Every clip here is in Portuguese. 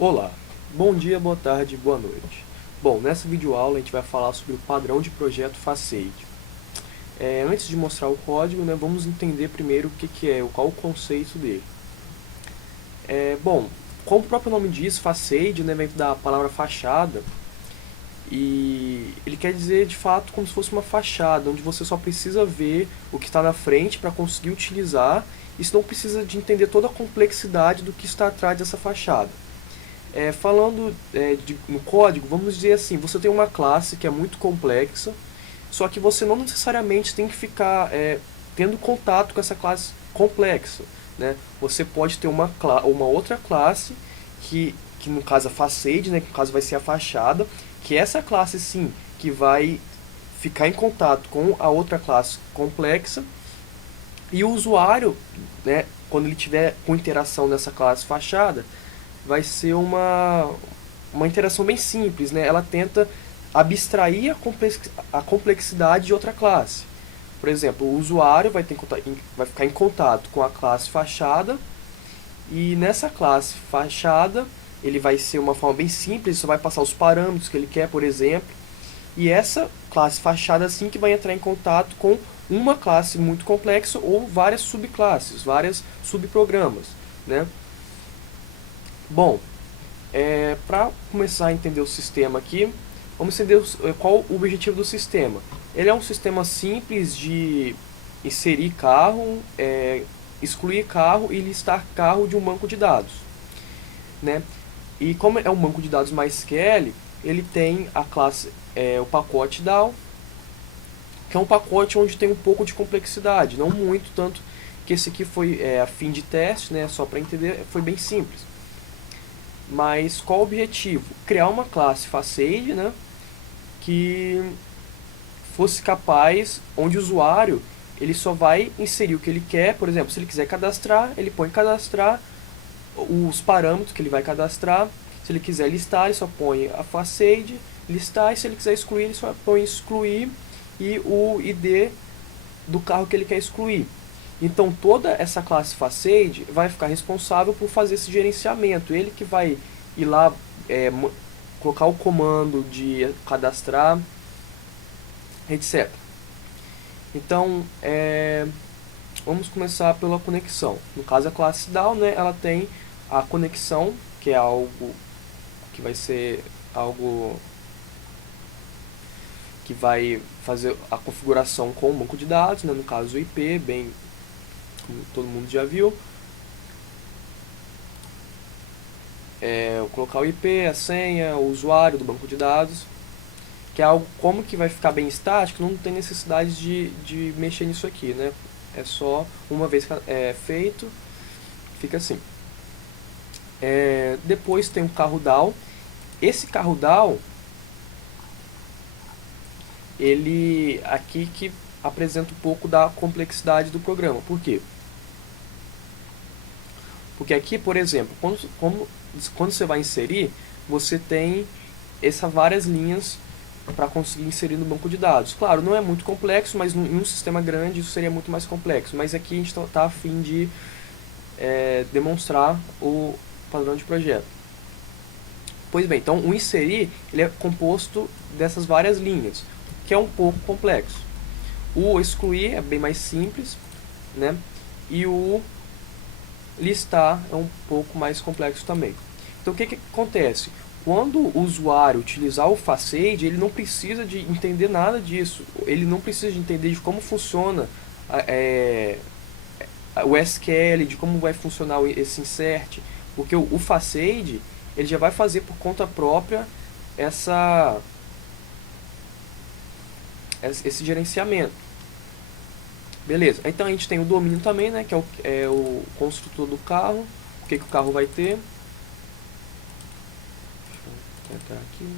Olá, bom dia, boa tarde, boa noite. Bom, nessa videoaula a gente vai falar sobre o padrão de projeto Facade. Antes de mostrar o código, vamos entender primeiro o que é, qual o conceito dele. Bom, como o próprio nome diz, Facade vem da palavra fachada, e ele quer dizer de fato como se fosse uma fachada, onde você só precisa ver o que está na frente para conseguir utilizar, e você não precisa de entender toda a complexidade do que está atrás dessa fachada. Falando no código, vamos dizer assim, você tem uma classe que é muito complexa, só que você não necessariamente tem que ficar tendo contato com essa classe complexa. Né? Você pode ter uma outra classe, que no caso é a facade, né, que no caso vai ser a fachada, que é essa classe sim, que vai ficar em contato com a outra classe complexa, e o usuário, né, quando ele tiver com interação nessa classe fachada, vai ser uma interação bem simples, né? Ela tenta abstrair a complexidade de outra classe. Por exemplo, o usuário vai ficar em contato com a classe fachada, e nessa classe fachada ele vai ser uma forma bem simples, só vai passar os parâmetros que ele quer, por exemplo, e essa classe fachada assim que vai entrar em contato com uma classe muito complexa ou várias subclasses, várias subprogramas, né? Bom, para começar a entender o sistema aqui, vamos entender qual o objetivo do sistema. Ele é um sistema simples de inserir carro, excluir carro e listar carro de um banco de dados. Né? E como é um banco de dados MySQL, ele tem a classe, o pacote DAO, que é um pacote onde tem um pouco de complexidade, não muito, tanto que esse aqui foi a fim de teste, né, só para entender, foi bem simples. Mas qual o objetivo? Criar uma classe Facade, né, que fosse capaz, onde o usuário ele só vai inserir o que ele quer. Por exemplo, se ele quiser cadastrar, ele põe cadastrar, os parâmetros que ele vai cadastrar. Se ele quiser listar, ele só põe a Facade, listar, e se ele quiser excluir, ele só põe excluir e o ID do carro que ele quer excluir. Então toda essa classe Facade vai ficar responsável por fazer esse gerenciamento. Ele que vai ir lá colocar o comando de cadastrar, etc. Então vamos começar pela conexão. No caso a classe DAO, né, ela tem a conexão, que é algo que vai ser algo que vai fazer a configuração com o banco de dados, né, no caso o IP, bem como todo mundo já viu. Colocar o IP, a senha, o usuário do banco de dados, que é algo como que vai ficar bem estático, não tem necessidade de mexer nisso aqui, né? É só uma vez feito, fica assim. Depois tem o carro DAO. Esse carro DAO, ele aqui que apresenta um pouco da complexidade do programa. Por quê? Porque aqui, por exemplo, quando você vai inserir, você tem essas várias linhas para conseguir inserir no banco de dados. Claro, não é muito complexo, mas em um sistema grande isso seria muito mais complexo. Mas aqui a gente está a fim de demonstrar o padrão de projeto. Pois bem, então o inserir ele é composto dessas várias linhas, que é um pouco complexo. O excluir é bem mais simples, né? E o listar é um pouco mais complexo também. Então o que acontece? Quando o usuário utilizar o Facade, ele não precisa de entender nada disso. Ele não precisa de entender de como funciona o SQL, de como vai funcionar esse insert, porque o Facade ele já vai fazer por conta própria esse gerenciamento. Beleza, então a gente tem o domínio também, né, que é o construtor do carro, o que o carro vai ter. Deixa eu tentar aqui.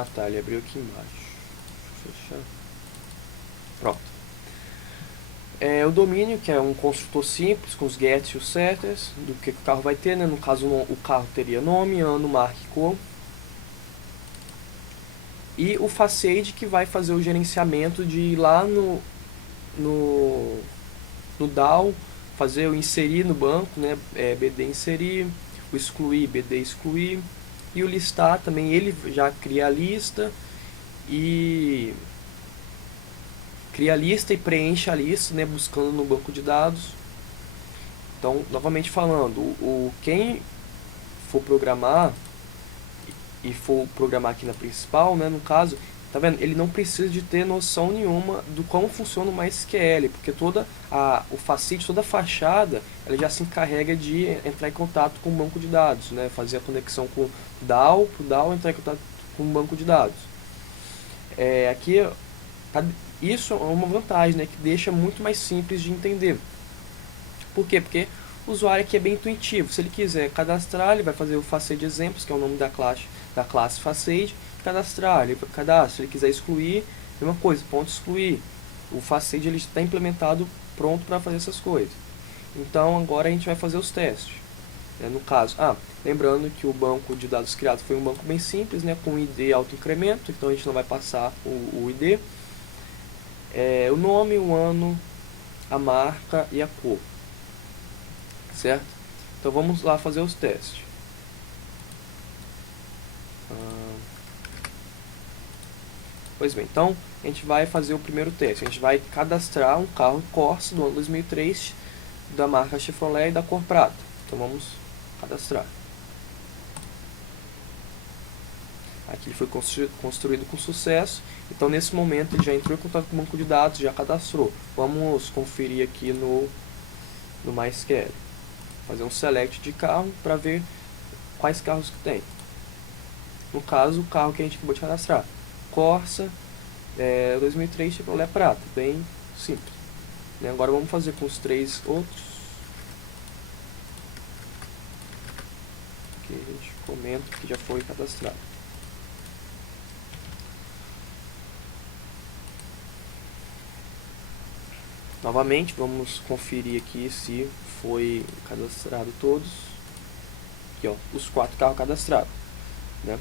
Ah tá, ele abriu aqui embaixo. Deixa eu fechar. Pronto. O domínio, que é um construtor simples, com os gets e os setters, do que o carro vai ter, né? No caso, o carro teria nome, ano, marca e cor. E o facade, que vai fazer o gerenciamento de ir lá no DAO, fazer o inserir no banco, né? BD inserir, o excluir, BD excluir. E o listar também, ele já cria a lista e preenche a lista, né, buscando no banco de dados. Então, novamente falando, quem for programar e for programar aqui na principal, né, no caso, tá vendo? Ele não precisa de ter noção nenhuma do como funciona o MySQL, porque o facade, toda a fachada, ela já se encarrega de entrar em contato com o banco de dados, né, fazer a conexão com o DAO, para o DAO entrar em contato com o banco de dados. Aqui, isso é uma vantagem, né, que deixa muito mais simples de entender. Por quê? Porque o usuário aqui é bem intuitivo. Se ele quiser cadastrar, ele vai fazer o facade exemplos, que é o nome da classe facade, cadastrar, ele cadastra. Se ele quiser excluir, mesma coisa, ponto excluir. O facade ele está implementado pronto para fazer essas coisas. Então agora a gente vai fazer os testes. No caso, lembrando que o banco de dados criado foi um banco bem simples, né, com ID autoincremento, então a gente não vai passar o ID. O nome, o ano, a marca e a cor. Certo? Então vamos lá fazer os testes. Pois bem, então a gente vai fazer o primeiro teste. A gente vai cadastrar um carro Corsa do ano 2003 da marca Chevrolet e da cor prata. Então vamos cadastrar. Aqui ele foi construído com sucesso. Então nesse momento ele já entrou em contato com o banco de dados, já cadastrou. Vamos conferir aqui no MySQL. Fazer um select de carro para ver quais carros que tem. No caso, o carro que a gente acabou de cadastrar. Corsa 2003 Chevrolet prata. Bem simples. Agora vamos fazer com os 3 outros. Que a gente comenta que já foi cadastrado. Novamente, vamos conferir aqui se foi cadastrado todos. Aqui, ó, os 4 carros cadastrados, né?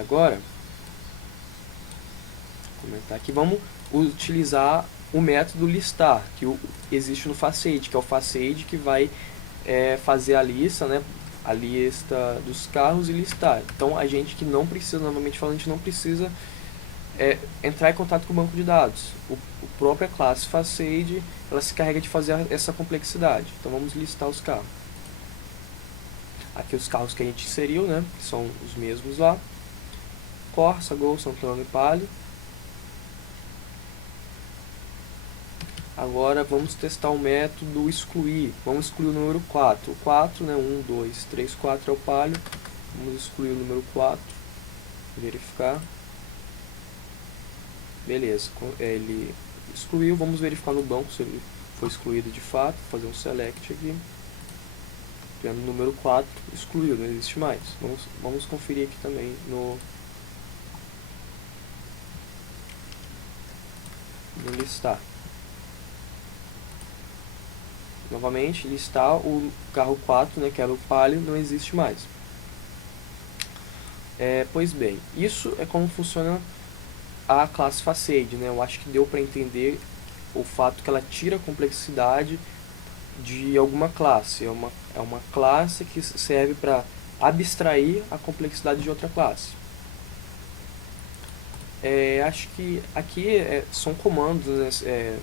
Agora, vou comentar aqui, vamos utilizar o método listar, que existe no facade, que é o facade que vai fazer a lista, né? A lista dos carros e listar. Então, a gente que não precisa, novamente falando, a gente não precisa entrar em contato com o banco de dados. A própria classe facade, ela se carrega de fazer essa complexidade. Então vamos listar os carros. Aqui os carros que a gente inseriu, né, que são os mesmos lá. Corsa, Gol, Santana e Palio. Agora vamos testar o método excluir. Vamos excluir o número 4. O 4, né, 1, 2, 3, 4 é o Palio. Vamos excluir o número 4. Verificar. Beleza, ele excluiu, vamos verificar no banco se ele foi excluído de fato, fazer um select aqui. Tendo o número 4, excluiu, não existe mais. Vamos conferir aqui também no listar. Novamente, listar o carro 4, né, que era o Palio, não existe mais. Pois bem, isso é como funciona a classe facade, né? Eu acho que deu para entender o fato que ela tira a complexidade de alguma classe. É uma classe que serve para abstrair a complexidade de outra classe. Acho que aqui são comandos, né,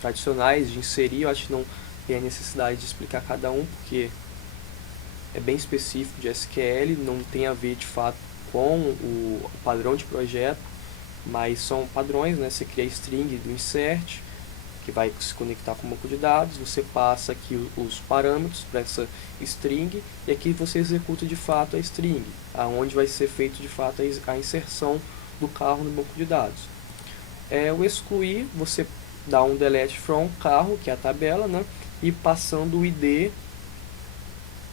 tradicionais de inserir. Eu acho que não tem a necessidade de explicar cada um, porque é bem específico de SQL, não tem a ver de fato com o padrão de projeto, mas são padrões, né? Você cria a string do insert, que vai se conectar com o banco de dados, você passa aqui os parâmetros para essa string, e aqui você executa de fato a string, aonde vai ser feito de fato a inserção do carro no banco de dados. O excluir, você dá um delete from carro, que é a tabela, né? E passando o ID,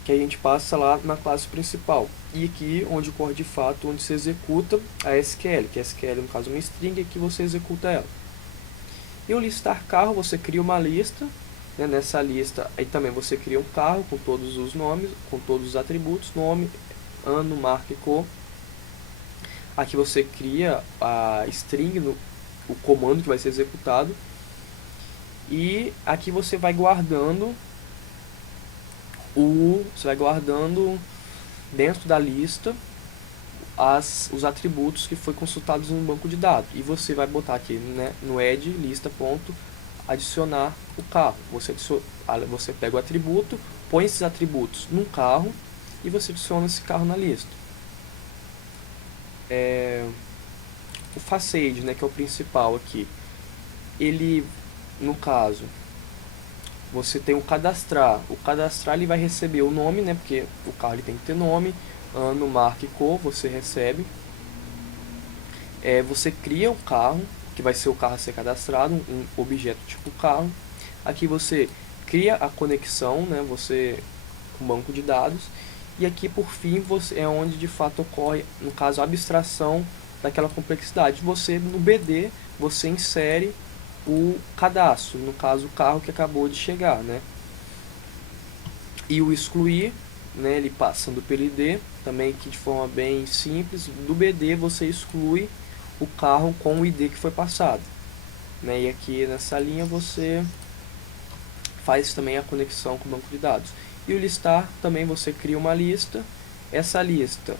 que a gente passa lá na classe principal. e aqui onde ocorre de fato, onde se executa a SQL, que a SQL no caso é uma string, aqui você executa ela. E o listar carro, você cria uma lista, né? Nessa lista aí também você cria um carro com todos os nomes, com todos os atributos, nome, ano, marca e cor. Aqui você cria a string, o comando que vai ser executado, e aqui você vai guardando dentro da lista os atributos que foi consultados no banco de dados. E você vai botar aqui, né, no add lista ponto adicionar o carro. Você pega o atributo, põe esses atributos num carro e você adiciona esse carro na lista. O facade, né, que é o principal aqui, ele, no caso, você tem o cadastrar. O cadastrar ele vai receber o nome, né, porque o carro ele tem que ter nome, ano, marca e cor, você recebe. Você cria o carro, que vai ser o carro a ser cadastrado, um objeto tipo carro. Aqui você cria a conexão, né, com o banco de dados. E aqui por fim é onde de fato ocorre, no caso, a abstração daquela complexidade. No BD você insere o cadastro, no caso o carro que acabou de chegar, né? E o excluir, né, ele passando pelo ID, também que de forma bem simples, do BD você exclui o carro com o ID que foi passado, né? E aqui nessa linha você faz também a conexão com o banco de dados. E o listar também você cria uma lista, essa lista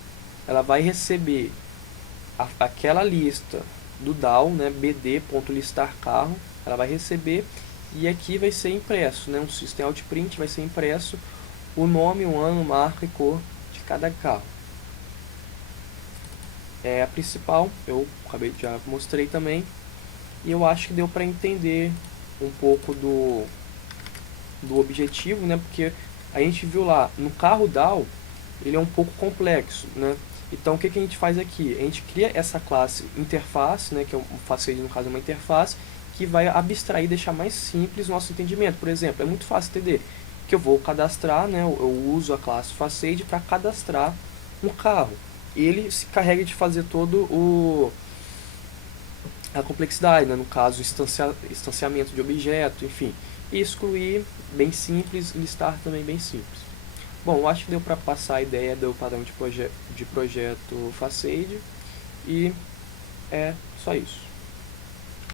ela vai receber aquela lista do DAO, né, bd.listarcarro, ela vai receber e aqui vai ser impresso, né, um system out print, vai ser impresso o nome, o ano, marca e cor de cada carro. A principal, eu já mostrei também, e eu acho que deu para entender um pouco do objetivo, né, porque a gente viu lá, no carro DAO, ele é um pouco complexo, né? Então o que a gente faz aqui? A gente cria essa classe interface, né, que é um facade, no caso é uma interface, que vai abstrair e deixar mais simples o nosso entendimento. Por exemplo, é muito fácil entender que eu vou cadastrar, né, eu uso a classe facade para cadastrar um carro. Ele se carrega de fazer todo a complexidade, né, no caso instanciamento de objeto, enfim. E excluir, bem simples, listar também bem simples. Bom, eu acho que deu para passar a ideia do padrão de projeto facade e é só isso.